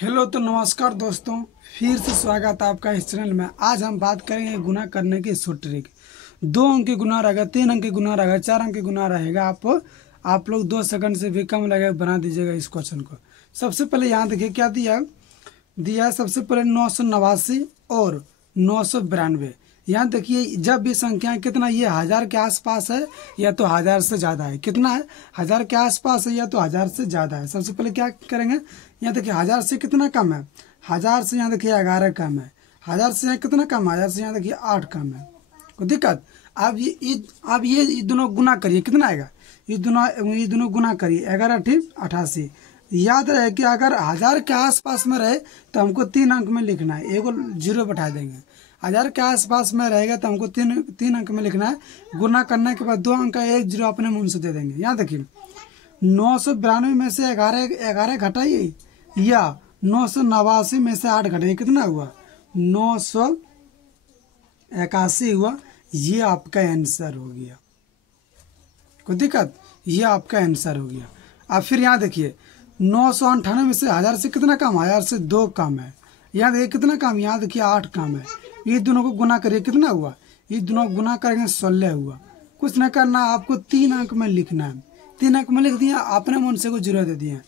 Hello तो नमस्कार दोस्तों, फिर से स्वागत है आपका इस चैनल में। आज हम बात करेंगे गुना करने की शॉर्ट ट्रिक। 2 अंक की गुना रहेगा, 3 अंक की गुना रहेगा, 4 अंक की गुना रहेगा। आप लोग 2 सेकंड से भी कम लगे बना दीजिएगा इस क्वेश्चन को। सबसे पहले यहाँ देखिए क्या दिया है। सबसे पहले 989 और 992। यहाँ देखिए जब भी संख्या कितना ये 1000 के आसपास है या तो 1000 से ज़्यादा है। कितना है? 1000 के आसपास है या तो 1000 से ज़्यादा है। सबसे पहले क्या करेंगे, यहाँ देखिए 1000 से कितना कम है। 1000 से यहाँ देखिए 11 कम है। 1000 से यहाँ कितना कम है? 1000 से यहाँ देखिए 8 कम है। कोई दिक्कत? अब ये दोनों गुना करिए, कितना आएगा? ये दोनों गुना करिए, 11 ठीक 88। याद रहे कि अगर 1000 के आसपास में रहे तो हमको 3 अंक में लिखना है, एगो जीरो बैठा देंगे। 1000 के आसपास में रहेगा तो हमको तीन अंक में लिखना है। गुना करने के बाद 2 अंक का एक जीरो अपने मुंह से दे देंगे। यहाँ देखिए 992 में से 11 घटाइए या 989 में से 8 घटाइए, कितना हुआ? 981 हुआ। ये आपका आंसर हो गया। कोई दिक्कत? ये आपका आंसर हो गया। अब फिर यहाँ देखिए 998 में से 1000 से कितना कम? 1000 से 2 कम है। यहाँ देखिए कितना कम? यहाँ देखिए 8 कम है। ये दोनों को गुना करिए, कितना हुआ? ये दोनों गुना करेंगे 16 हुआ। कुछ ना करना, आपको 3 अंक में लिखना है। 3 अंक में लिख दिया, अपने मन से को जीरो दे दिए।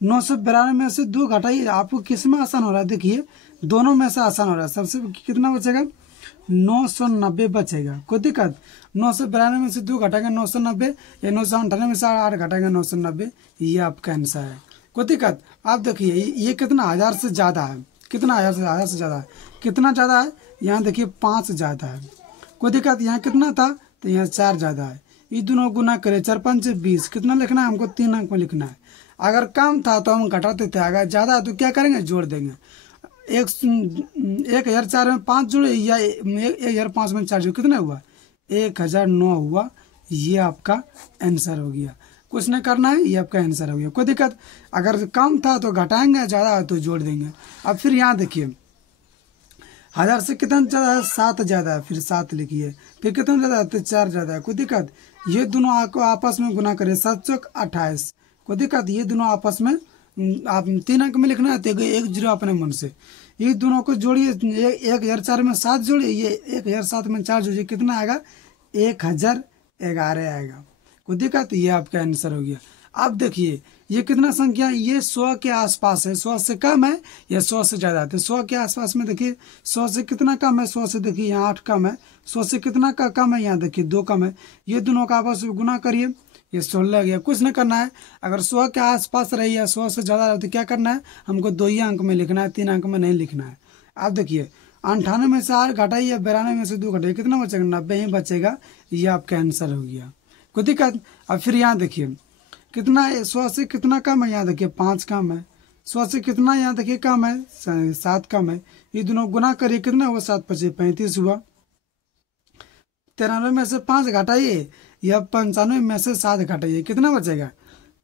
992 में से 2 घटाइए, आपको किस में आसान हो रहा है? देखिए दोनों में से आसान हो रहा है। सबसे कितना बचेगा? 990 बचेगा। कोई दिक्कत? 992 में से 2 घटाएंगे 990, या 998 में से 8 घटाएंगे 990। ये आपका आंसर है। कोई दिक्कत? आप देखिए ये कितना 1000 से ज़्यादा है। कितना? 1000 से ज़्यादा है। कितना ज़्यादा है? यहाँ देखिए 5 ज़्यादा है। कोई दिक्कत? यहाँ कितना था? तो यहाँ 4 ज़्यादा है। ये दोनों गुना करें, 4 5 से 20। कितना लिखना है हमको? 3 अंक में लिखना है। अगर कम था तो हम घटाते थे, अगर ज़्यादा है तो क्या करेंगे? जोड़ देंगे। 1004 में 5 जोड़े या 1005 में 4 जोड़े, कितना हुआ? 1009 हुआ। ये आपका आंसर हो गया। कुछ नहीं करना है, ये आपका आंसर हो गया। कोई दिक्कत? अगर कम था तो घटाएंगे, ज़्यादा है तो जोड़ देंगे। अब फिर यहाँ देखिए 1000 से कितना ज़्यादा है? 7 ज़्यादा है, फिर 7 लिखिए। फिर कितना ज़्यादा है? तो 4 ज़्यादा है। कोई दिक्कत? ये दोनों आपको आपस में गुना करिए, 7 चौक 28। कोई दिक्कत? ये दोनों आपस में आप 3 अंक में लिखना है तो एक जीरो अपने मन से। ये दोनों को जोड़िए, 1004 में 7 जोड़िए, ये 1007 में 4 जोड़िए, कितना आएगा? 1011 आएगा। कोई दिक्कत? ये आपका आंसर हो गया। अब देखिए ये कितना संख्या? ये 100 के आसपास है। 100 से कम है या 100 से ज़्यादा है? तो 100 के आसपास में देखिए 100 से कितना कम है? 100 से देखिए यहाँ 8 कम है। 100 से कितना का कम है? यहाँ देखिए 2 कम है। ये दोनों का आपस में गुना करिए, ये 16 गया। कुछ नहीं करना है, अगर 100 के आसपास रही या 100 से ज़्यादा रहे तो क्या करना है? हमको 2 ही अंक में लिखना है, 3 अंक में नहीं लिखना है। आप देखिए 98 में से 8 घटाइए, 92 में से 2 घटाइए, कितना बचेगा? 90 ही बचेगा। ये आपका आंसर हो गया। कोई दिक्कत? अब फिर यहाँ देखिए कितना है? 100 से कितना कम है? यहाँ देखिए 5 कम है। 100 से कितना यहाँ देखिए कम है? 7 कम है। ये दोनों गुना करिए, कितना हुआ? 7 पचे 35 हुआ। 93 में से 5 घटाइए या 95 में से 7 घटाइए, कितना बचेगा?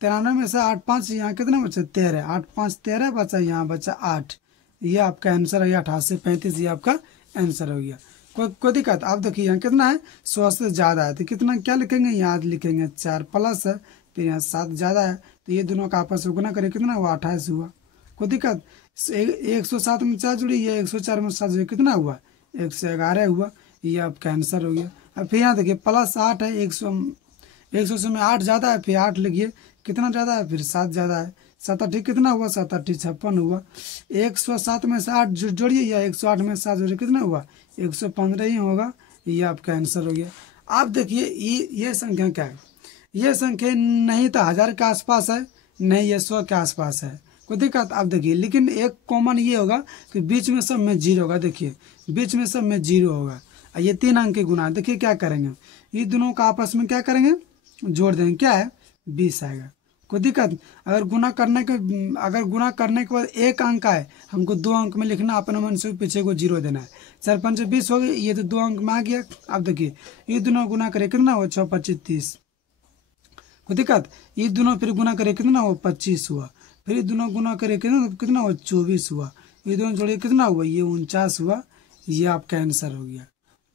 93 में से 8 5, यहाँ कितना बचा? 13। 8 5 13 बचा, यहाँ बचा 8। ये आपका आंसर हो गया 88 35। ये आपका आंसर हो गया। कोई दिक्कत? आप देखिए यहाँ कितना है? 100 से ज़्यादा है तो कितना क्या लिखेंगे? यहाँ लिखेंगे 4 प्लस है, फिर यहाँ 7 ज़्यादा है तो ये दोनों का आपस में गुना करें, कितना हुआ? 28 हुआ। कोई दिक्कत? 107 में 4 जुड़ी, ये 104 में 7 जुड़ी, कितना हुआ? 111 हुआ। ये आपका आंसर हो गया। अब फिर यहाँ देखिए प्लस 8 है। 100 से में 8 ज़्यादा है, फिर 8 लिखिए, कितना ज़्यादा है? फिर 7 ज़्यादा है। 7 8 कितना हुआ? 7 8 56 हुआ। 107 में से 8 जोड़िए या 108 में 7 जोड़िए, कितना हुआ? 115 ही होगा। ये आपका आंसर हो गया। आप देखिए ये संख्या क्या है? ये संख्या नहीं तो 1000 के आसपास है, नहीं ये 100 के आसपास है। कोई दिक्कत? आप देखिए लेकिन एक कॉमन ये होगा कि बीच में सब में जीरो होगा। देखिए बीच में सब में जीरो होगा। ये 3 अंक के गुना। देखिए क्या करेंगे, ये दोनों का आपस में क्या करेंगे? जोड़ देंगे। क्या है? 20 आएगा। कोई दिक्कत? अगर गुना करने के बाद एक अंक आए, हमको 2 अंक में लिखना, अपने मन से पीछे को जीरो देना है। 4 5 20 हो गई, ये तो 2 अंक में आ गया। अब देखिए ये दोनों गुना करे, कितना हुआ? 6 25 30। कोई दिक्कत? ये दोनों फिर गुना करे, कितना हुआ? 25 हुआ। फिर ये दोनों गुना करे, कितना हुआ? 24 हुआ। ये दोनों जोड़े, कितना हुआ? ये 49 हुआ। ये आपका आंसर हो गया।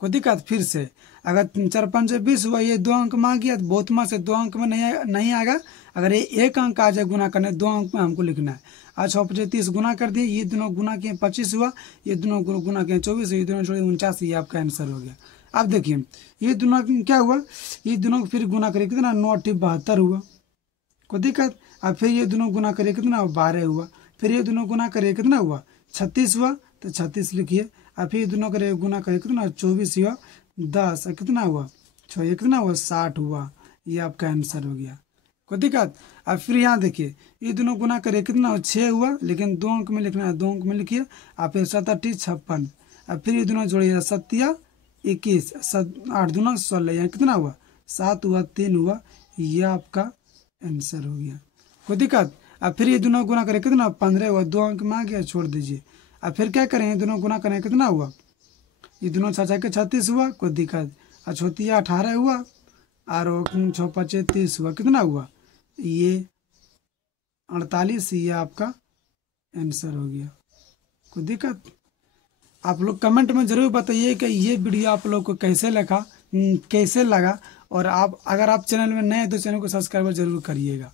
कोई दिक्कत? फिर से अगर 4 5 20 हुआ, ये 2 अंक में आ गया, बहुत में से 2 अंक में नहीं आएगा। अगर ये 1 अंक आ जाए गुना करने, 2 अंक में हमको लिखना है। आज 6 5 30 गुना कर दिए, ये दोनों गुना किए 25 हुआ, ये दोनों गुना किए 24, ये दोनों जोड़े 49, ये आपका आंसर हो गया। अब देखिए ये दोनों क्या हुआ, ये दोनों फिर गुना करिए कितना 9 8 72 हुआ, कोई दिक्कत। अब फिर ये दोनों गुना करिए कितना 12 हुआ, फिर ये दोनों गुना करिए कितना हुआ 36 हुआ, तो 36 लिखिए। अब फिर दोनों करिए गुना करिए कितना 24 हुआ, 10 कितना हुआ 6, ये कितना हुआ 60 हुआ, ये आपका आंसर हो गया, कोई दिक्कत। अब फिर यहाँ देखिए ये दोनों गुना करिए कितना 6 हुआ, लेकिन 2 अंक में लिखना है, 2 अंक में लिखिए। अब फिर 7 8 56, अब फिर ये दोनों जोड़िए 7 या 21, 8 दूना 16, यहाँ कितना हुआ 7 हुआ, 3 हुआ, ये आपका आंसर हो गया, कोई दिक्कत। अब फिर ये दोनों गुना करें कितना 15 हुआ, 2 अंक में आ गया, छोड़ दीजिए। अब फिर क्या करें, ये दोनों गुना करें कितना हुआ, ये दोनों 6 के 36 हुआ, कोई दिक्कत। और छोतिया 18 हुआ, और 6 5 30 हुआ, कितना हुआ ये 48, ये आपका आंसर हो गया, कोई दिक्कत। आप लोग कमेंट में ज़रूर बताइए कि ये वीडियो आप लोग को कैसे लगा, और आप अगर आप चैनल में नए हैं तो चैनल को सब्सक्राइब जरूर करिएगा।